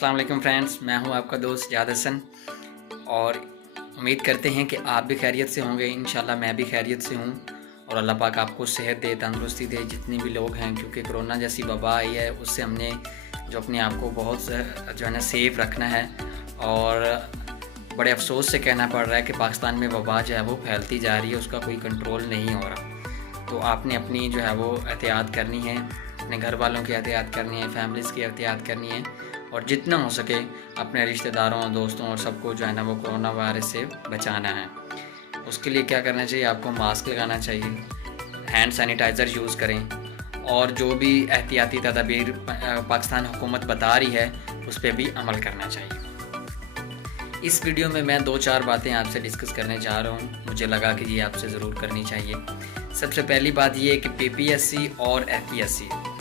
अस्सलाम वालेकुम फ्रेंड्स, मैं हूं आपका दोस्त जाद हसन और उम्मीद करते हैं कि आप भी खैरियत से होंगे। इंशाल्लाह मैं भी खैरियत से हूं और अल्लाह पाक आपको सेहत दे, तंदुरुस्ती दे। जितने भी लोग हैं, क्योंकि कोरोना जैसी वबा आई है, उससे हमने जो अपने आप को बहुत जो है ना सेफ़ रखना है। और बड़े अफसोस से कहना पड़ रहा है कि पाकिस्तान में वबा जो है वो फैलती जा रही है, उसका कोई कंट्रोल नहीं हो रहा। तो आपने अपनी जो है वो एहतियात करनी है, अपने घर वालों की एहतियात करनी है, फैमिलीज़ की एहतियात करनी है और जितना हो सके अपने रिश्तेदारों, दोस्तों और सबको जो है ना वो कोरोना वायरस से बचाना है। उसके लिए क्या करना चाहिए? आपको मास्क लगाना चाहिए, हैंड सैनिटाइज़र यूज़ करें और जो भी एहतियाती तदाबीर पाकिस्तान हुकूमत बता रही है उस पर भी अमल करना चाहिए। इस वीडियो में मैं 2-4 बातें आपसे डिस्कस करने जा रहा हूँ, मुझे लगा कि ये आपसे ज़रूर करनी चाहिए। सबसे पहली बात ये है कि PPSC और FPSC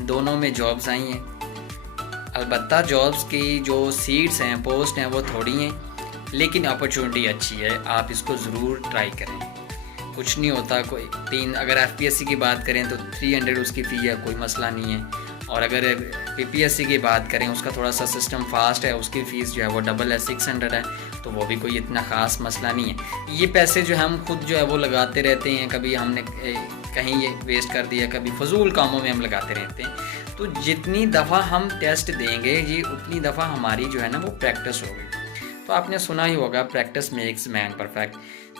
दोनों में जॉब्स आई हैं। अलबत्ता जॉब्स की जो सीट्स हैं, पोस्ट हैं, वो थोड़ी हैं, लेकिन अपॉर्चुनिटी अच्छी है। आप इसको ज़रूर ट्राई करें, कुछ नहीं होता। अगर FPSC की बात करें तो 300 उसकी फ़ी है, कोई मसला नहीं है। और अगर PPSC की बात करें, उसका थोड़ा सा सिस्टम फास्ट है, उसकी फ़ीस जो है वो डबल है, 600 है, तो वो भी कोई इतना ख़ास मसला नहीं है। ये पैसे जो हम खुद जो है वो लगाते रहते हैं, कभी हमने कहीं ये वेस्ट कर दिया, कभी फजूल कामों में हम लगाते रहते हैं। तो जितनी दफ़ा हम टेस्ट देंगे ये उतनी दफ़ा हमारी जो है ना वो प्रैक्टिस होगी। तो आपने सुना ही होगा, प्रैक्टिस मेक्स मैन परफेक्ट।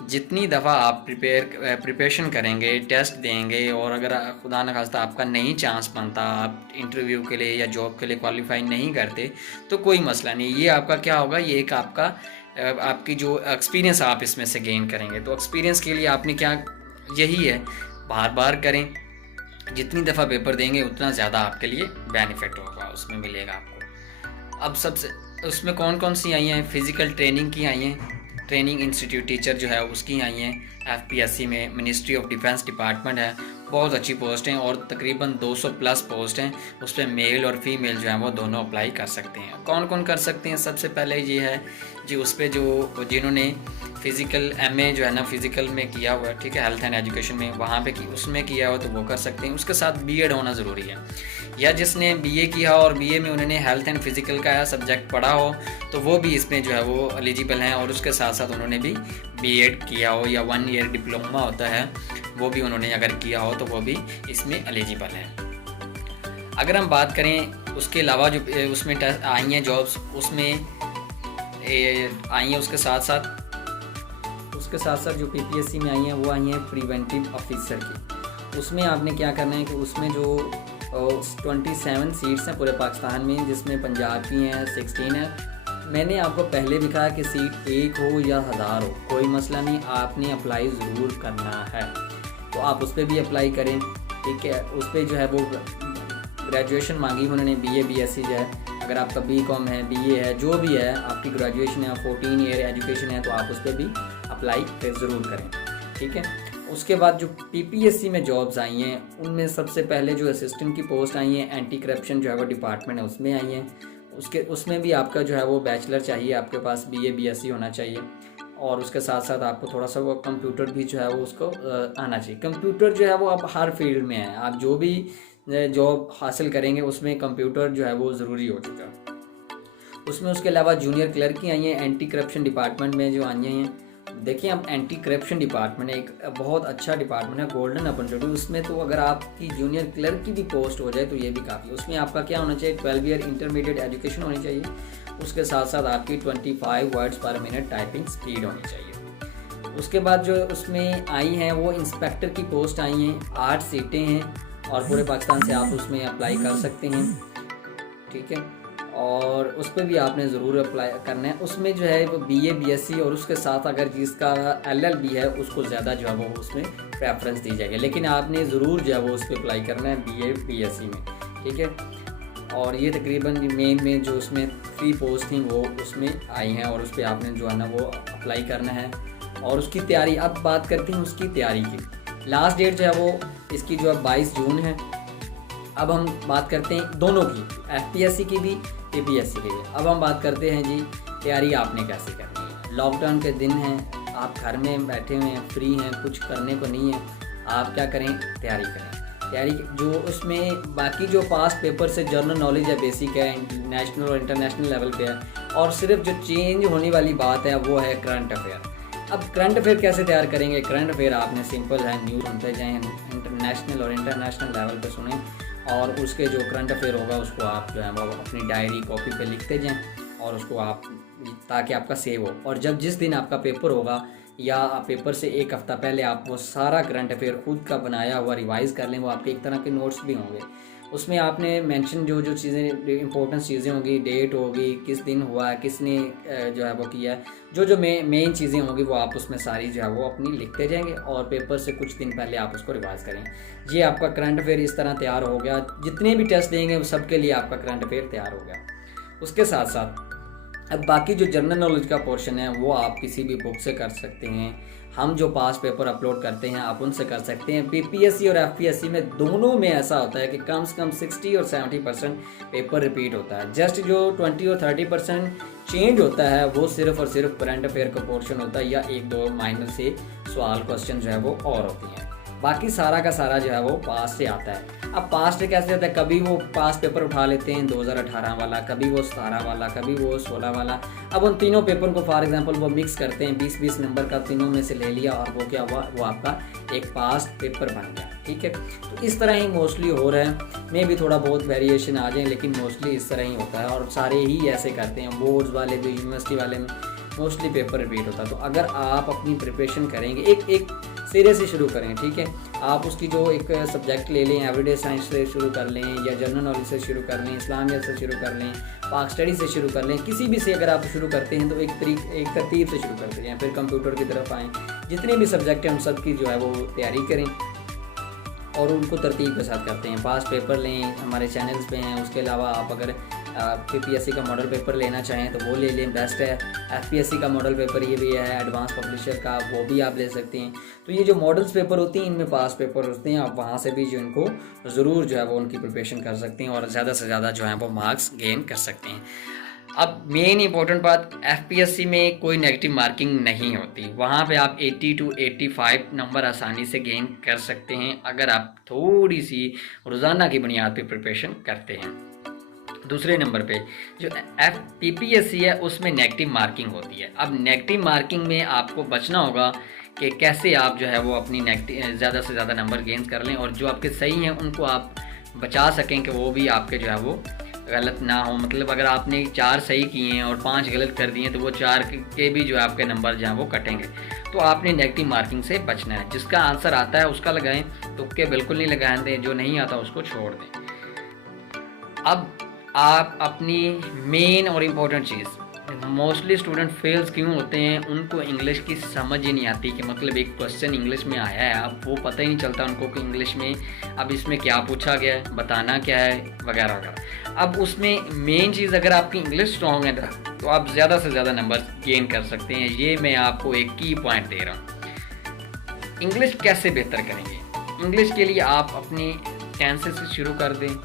जितनी दफ़ा आप प्रिपरेशन करेंगे, टेस्ट देंगे और अगर खुदा न खास्ता आपका नहीं चांस बनता, आप इंटरव्यू के लिए या जॉब के लिए क्वालिफाई नहीं करते, तो कोई मसला नहीं। ये आपका क्या होगा, ये एक आपकी जो एक्सपीरियंस आप इसमें से गेन करेंगे। तो एक्सपीरियंस के लिए आपने क्या, यही है, बार बार करें। जितनी दफ़ा पेपर देंगे उतना ज़्यादा आपके लिए बेनिफिट होगा, उसमें मिलेगा आपको। अब सबसे उसमें कौन कौन सी आई हैं? फ़िज़िकल ट्रेनिंग की आई हैं, ट्रेनिंग इंस्टीट्यूट टीचर जो है उसकी आई हैं। FPSC में मिनिस्ट्री ऑफ डिफेंस डिपार्टमेंट है, बहुत अच्छी पोस्ट हैं और तकरीबन 200 प्लस पोस्ट हैं। उस पर मेल और फीमेल जो है वो दोनों अप्लाई कर सकते हैं। कौन कौन कर सकते हैं? सबसे पहले ये है जी, उस पर जिन्होंने फ़िज़िकल MA जो है ना फ़िज़िकल में किया हुआ है, ठीक है, हेल्थ एंड एजुकेशन में, वहाँ पे उसमें किया हुआ तो वो कर सकते हैं। उसके साथ B.Ed होना ज़रूरी है, या जिसने BA किया और BA में उन्होंने हेल्थ एंड फ़िज़िकल का सब्जेक्ट पढ़ा हो तो वो भी इसमें जो है वो एलिजिबल हैं। और उसके साथ साथ उन्होंने भी B.Ed किया हो या 1 ईयर डिप्लोमा होता है वो भी उन्होंने अगर किया हो तो वो भी इसमें एलिजिबल है। अगर हम बात करें उसके अलावा जो उसमें आई हैं जॉब्स, उसमें आई हैं उसके साथ साथ जो PPSC में आई हैं वो आई हैं प्रिवेंटिव ऑफिसर की। उसमें आपने क्या करना है कि उसमें जो 27 सीट्स हैं पूरे पाकिस्तान में, जिसमें पंजाब की हैं 16 है। मैंने आपको पहले भी कहा कि सीट 1 हो या 1000 हो, कोई मसला नहीं, आपने अप्लाई ज़रूर करना है। तो आप उस पर भी अप्लाई करें, ठीक है। उस पर जो है वो ग्रेजुएशन मांगी उन्होंने, BA BSc जो है, अगर आपका BCom है, BA है, जो भी है, आपकी ग्रेजुएशन है, 14 ईयर एजुकेशन है, तो आप उस पर भी अप्लाई ज़रूर करें, ठीक है। उसके बाद जो PPSC में जॉब्स आई हैं उनमें सबसे पहले जो असिस्टेंट की पोस्ट आई हैं, एंटी करप्शन जो है वो डिपार्टमेंट है उसमें आई हैं। उसमें भी आपका जो है वो बैचलर चाहिए, आपके पास BA BSc होना चाहिए और उसके साथ साथ आपको थोड़ा सा वो कंप्यूटर भी जो है वो उसको आना चाहिए। कंप्यूटर जो है वो अब हर फील्ड में है, आप जो भी जॉब हासिल करेंगे उसमें कंप्यूटर जो है वो ज़रूरी हो चुका है। उसमें उसके अलावा जूनियर क्लर्क की आई हैं, एंटी करप्शन डिपार्टमेंट में जो आई हैं। देखिए, अब एंटी करप्शन डिपार्टमेंट एक बहुत अच्छा डिपार्टमेंट है, गोल्डन अपॉर्चुनिटी। उसमें तो अगर आपकी जूनियर क्लर्क की भी पोस्ट हो जाए तो ये भी काफ़ी। उसमें आपका क्या होना चाहिए? 12 ईयर इंटरमीडिएट एजुकेशन होनी चाहिए। उसके साथ साथ आपकी 25 वर्ड्स पर मिनट टाइपिंग स्पीड होनी चाहिए। उसके बाद जो उसमें आई हैं वो इंस्पेक्टर की पोस्ट आई हैं, 8 सीटें हैं और पूरे पाकिस्तान से आप उसमें अप्लाई कर सकते हैं, ठीक है। और उस पर भी आपने ज़रूर अप्लाई करना है। उसमें जो है वो BA BSc और उसके साथ अगर जिसका LLB है उसको ज़्यादा जो है वो उसमें प्रेफरेंस दी जाएगी, लेकिन आपने ज़रूर जो है वो उस पर अप्लाई करना है BA BSc में, ठीक है। और ये तकरीबन मेन में जो उसमें 3 पोस्ट थी वो उसमें आई हैं और उस पर आपने जो है ना वो अप्लाई करना है। और उसकी तैयारी, अब बात करते हैं उसकी तैयारी की। लास्ट डेट जो है वो इसकी जो है 22 जून है। अब हम बात करते हैं दोनों की, FPSC की भी, PPSC की भी। अब हम बात करते हैं जी तैयारी आपने कैसे करनी है। लॉकडाउन के दिन हैं, आप घर में बैठे हुए हैं, फ्री हैं, कुछ करने को नहीं है, आप क्या करें? तैयारी करें। तैयारी जो उसमें बाकी जो पास्ट पेपर से जनरल नॉलेज है, बेसिक है, नेशनल और इंटरनेशनल लेवल पे है, और सिर्फ जो चेंज होने वाली बात है वो है करंट अफेयर। अब करंट अफेयर कैसे तैयार करेंगे? करंट अफेयर आपने सिंपल है, न्यूज़ सुनते जाएँ, इंटरनेशनल और इंटरनेशनल लेवल पे सुने, और उसके जो करंट अफेयर होगा उसको आप जो है वो अपनी डायरी कॉपी पे लिखते जाएँ, और उसको आप, ताकि आपका सेव हो, और जब जिस दिन आपका पेपर होगा या पेपर से एक हफ़्ता पहले आप वो सारा करंट अफेयर खुद का बनाया हुआ रिवाइज़ कर लें। वो आपके एक तरह के नोट्स भी होंगे, उसमें आपने मेंशन जो जो चीज़ें इंपॉर्टेंट चीज़ें होंगी, डेट होगी, किस दिन हुआ है, किसने जो है वो किया है, जो जो मेन चीज़ें होंगी वो आप उसमें सारी जो है वो अपनी लिखते जाएंगे, और पेपर से कुछ दिन पहले आप उसको रिवाइज़ करें। ये आपका करंट अफेयर इस तरह तैयार हो गया। जितने भी टेस्ट देंगे सबके लिए आपका करंट अफेयर तैयार हो गया। उसके साथ साथ अब बाकी जो जनरल नॉलेज का पोर्शन है वो आप किसी भी बुक से कर सकते हैं। हम जो पास पेपर अपलोड करते हैं आप उनसे कर सकते हैं। पीपीएससी और एफपीएससी में दोनों में ऐसा होता है कि कम से कम 60 और 70% पेपर रिपीट होता है। जस्ट जो 20 और 30% चेंज होता है वो सिर्फ और सिर्फ करंट अफेयर का पोर्शन होता है, या एक दो माइनर से सवाल क्वेश्चन जो है वो और होती हैं। बाकी सारा का सारा जो है वो पास से आता है। अब पास से कैसे आता है? कभी वो पास पेपर उठा लेते हैं 2018 वाला, कभी वो 17 वाला, कभी वो 16 वाला। अब उन तीनों पेपर को फॉर एग्जांपल वो मिक्स करते हैं, 20-20 नंबर का तीनों में से ले लिया, और वो क्या हुआ, वो आपका एक पास पेपर बन गया। ठीक है, तो इस तरह ही मोस्टली हो रहा है। में भी थोड़ा बहुत वेरिएशन आ जाए, लेकिन मोस्टली इस तरह ही होता है, और सारे ही ऐसे करते हैं। बोर्ड्स वाले भी, यूनिवर्सिटी वाले में मोस्टली पेपर रिपीट होता है। तो अगर आप अपनी प्रिपरेशन करेंगे, एक सिरे से शुरू करें। ठीक है, आप उसकी जो एक सब्जेक्ट ले लें, एवरीडे साइंस से शुरू कर लें, या जनरल नॉलेज से शुरू कर लें, इस्लामिया से शुरू कर लें, पाक स्टडी से शुरू कर लें। किसी भी से अगर आप शुरू करते हैं तो एक तरतीब से शुरू करते जाएँ, फिर कंप्यूटर की तरफ आएँ। जितने भी सब्जेक्ट हैं उन सब की जो है वो तैयारी करें, और उनको तरतीब के साथ करते हैं। पास पेपर लें, हमारे चैनल्स पे हैं। उसके अलावा आप अगर पीपीएससी का मॉडल पेपर लेना चाहें तो वो ले लें, बेस्ट है। एफपीएससी का मॉडल पेपर ये भी है, एडवांस पब्लिशर का, वो भी आप ले सकते हैं। तो ये जो मॉडल्स पेपर होती हैं इनमें पास पेपर होते हैं, आप वहाँ से भी जो इनको ज़रूर जो है वो उनकी प्रिपरेशन कर सकते हैं, और ज़्यादा से ज़्यादा जो है वो मार्क्स गेन कर सकते हैं। अब मेन इंपॉर्टेंट बात, एफपीएससी में कोई नेगेटिव मार्किंग नहीं होती। वहाँ पे आप 80 to 85 नंबर आसानी से गेन कर सकते हैं अगर आप थोड़ी सी रोज़ाना की बुनियाद पे प्रिपरेशन करते हैं। दूसरे नंबर पे जो पीपीएससी है उसमें नेगेटिव मार्किंग होती है। अब नेगेटिव मार्किंग में आपको बचना होगा कि कैसे आप जो है वो अपनी नेगेटिव ज़्यादा से ज़्यादा नंबर गेन कर लें, और जो आपके सही हैं उनको आप बचा सकें कि वो भी आपके जो है वो गलत ना हो। मतलब अगर आपने 4 सही किए हैं और 5 गलत कर दिए तो वो 4 के भी जो है आपके नंबर जो हैं वो कटेंगे। तो आपने नेगेटिव मार्किंग से बचना है। जिसका आंसर आता है उसका लगाएं, तुक्के बिल्कुल नहीं लगाएं दें, जो नहीं आता उसको छोड़ दें। अब आप अपनी मेन और इम्पोर्टेंट चीज़, मोस्टली स्टूडेंट फेल्स क्यों होते हैं, उनको इंग्लिश की समझ ही नहीं आती कि मतलब एक क्वेश्चन इंग्लिश में आया है, अब वो पता ही नहीं चलता उनको कि इंग्लिश में अब इसमें क्या पूछा गया है, बताना क्या है, वगैरह वगैरह। अब उसमें मेन चीज़, अगर आपकी इंग्लिश स्ट्रॉन्ग है तो आप ज़्यादा से ज़्यादा नंबर गेन कर सकते हैं। ये मैं आपको एक की पॉइंट दे रहा हूँ। इंग्लिश कैसे बेहतर करेंगे? इंग्लिश के लिए आप अपने टेंसेस से शुरू कर दें,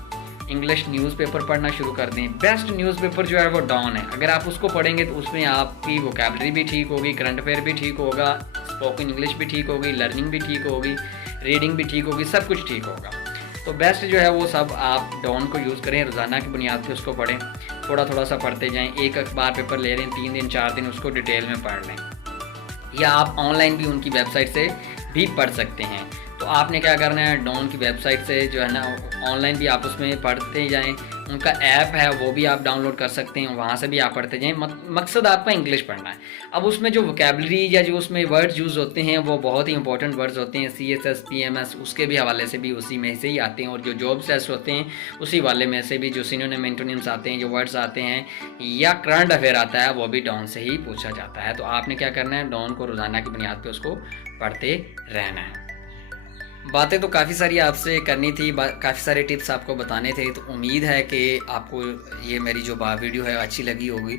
इंग्लिश न्यूज़पेपर पढ़ना शुरू कर दें। बेस्ट न्यूज़पेपर जो है वो डॉन है। अगर आप उसको पढ़ेंगे तो उसमें आपकी वोकैबलरी भी ठीक होगी, करंट अफेयर भी ठीक होगा, स्पोकन इंग्लिश भी ठीक होगी, लर्निंग भी ठीक होगी, रीडिंग भी ठीक होगी, सब कुछ ठीक होगा। तो बेस्ट जो है वो सब आप डॉन को यूज़ करें, रोज़ाना की बुनियाद पे उसको पढ़ें, थोड़ा थोड़ा सा पढ़ते जाएँ। एक बार पेपर ले रहे हैं, 3 दिन 4 दिन उसको डिटेल में पढ़ लें, या आप ऑनलाइन भी उनकी वेबसाइट से भी पढ़ सकते हैं। तो आपने क्या करना है, डॉन की वेबसाइट से जो है ना ऑनलाइन भी आप उसमें पढ़ते जाएं। उनका ऐप है वो भी आप डाउनलोड कर सकते हैं, वहाँ से भी आप पढ़ते जाएं। मकसद आपका इंग्लिश पढ़ना है। अब उसमें जो वोकैबलरी या जो उसमें वर्ड्स यूज़ होते हैं वो बहुत ही इंपॉर्टेंट वर्ड्स होते हैं। CSS PMS उसके भी हवाले से भी उसी में से ही आते हैं, और जो जॉब सेट्स होते हैं उसी वाले में से भी जो सिनोनिम एंटोनिम्स आते हैं, जो वर्ड्स आते हैं, या करंट अफेयर आता है, वो भी डॉन से ही पूछा जाता है। तो आपने क्या करना है, डॉन को रोज़ाना की बुनियाद पर उसको पढ़ते रहना है। बातें तो काफ़ी सारी आपसे करनी थी, काफ़ी सारे टिप्स आपको बताने थे। तो उम्मीद है कि आपको ये मेरी जो वीडियो है अच्छी लगी होगी,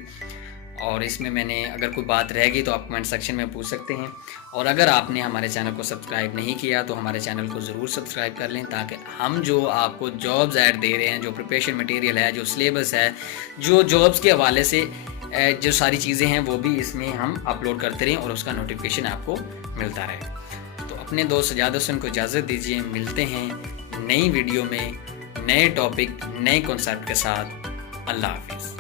और इसमें मैंने अगर कोई बात रह गई तो आप कमेंट सेक्शन में पूछ सकते हैं। और अगर आपने हमारे चैनल को सब्सक्राइब नहीं किया तो हमारे चैनल को ज़रूर सब्सक्राइब कर लें, ताकि हम जो आपको जॉब्स ऐड दे रहे हैं, जो प्रिपरेशन मटेरियल है, जो सिलेबस है, जो जॉब्स के हवाले से जो सारी चीज़ें हैं वो भी इसमें हम अपलोड करते रहें, और उसका नोटिफिकेशन आपको मिलता रहे। अपने दोस्त सजाद हुसैन को इजाज़त दीजिए। मिलते हैं नई वीडियो में नए टॉपिक नए कॉन्सेप्ट के साथ। अल्लाह हाफिज़।